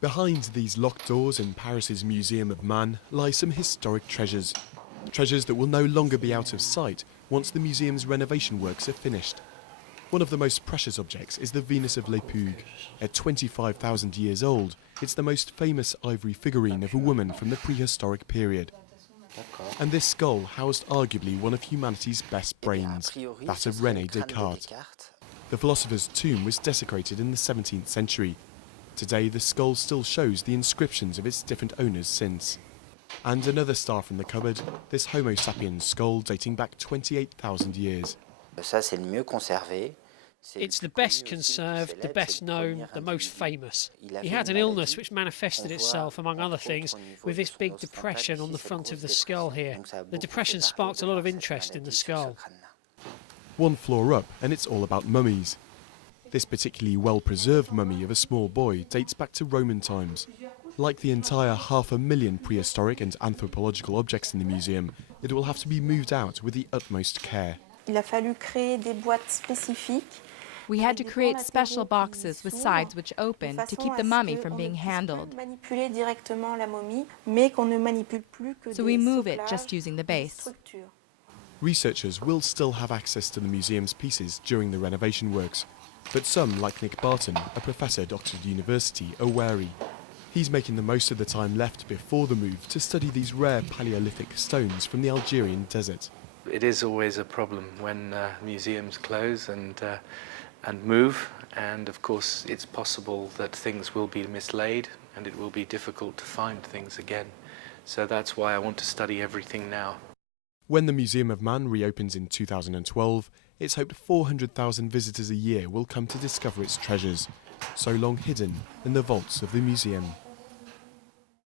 Behind these locked doors in Paris's Museum of Man lie some historic treasures. Treasures that will no longer be out of sight once the museum's renovation works are finished. One of the most precious objects is the Venus of Les Pugues. At 25,000 years old, it's the most famous ivory figurine of a woman from the prehistoric period. And this skull housed arguably one of humanity's best brains, that of René Descartes. The philosopher's tomb was desecrated in the 17th century. Today, the skull still shows the inscriptions of its different owners since. And another star from the cupboard, this Homo sapiens skull dating back 28,000 years. It's the best conserved, the best known, the most famous. He had an illness which manifested itself, among other things, with this big depression on the front of the skull here. The depression sparked a lot of interest in the skull. One floor up, and it's all about mummies. This particularly well-preserved mummy of a small boy dates back to Roman times. Like the entire 500,000 prehistoric and anthropological objects in the museum, it will have to be moved out with the utmost care. We had to create special boxes with sides which open to keep the mummy from being handled. So we move it just using the base. Researchers will still have access to the museum's pieces during the renovation works, but some, like Nick Barton, a professor at Oxford University, are wary. He's making the most of the time left before the move to study these rare Paleolithic stones from the Algerian desert. It is always a problem when museums close and move, and of course it's possible that things will be mislaid and it will be difficult to find things again. So that's why I want to study everything now. When the Museum of Man reopens in 2012, it's hoped 400,000 visitors a year will come to discover its treasures, so long hidden in the vaults of the museum.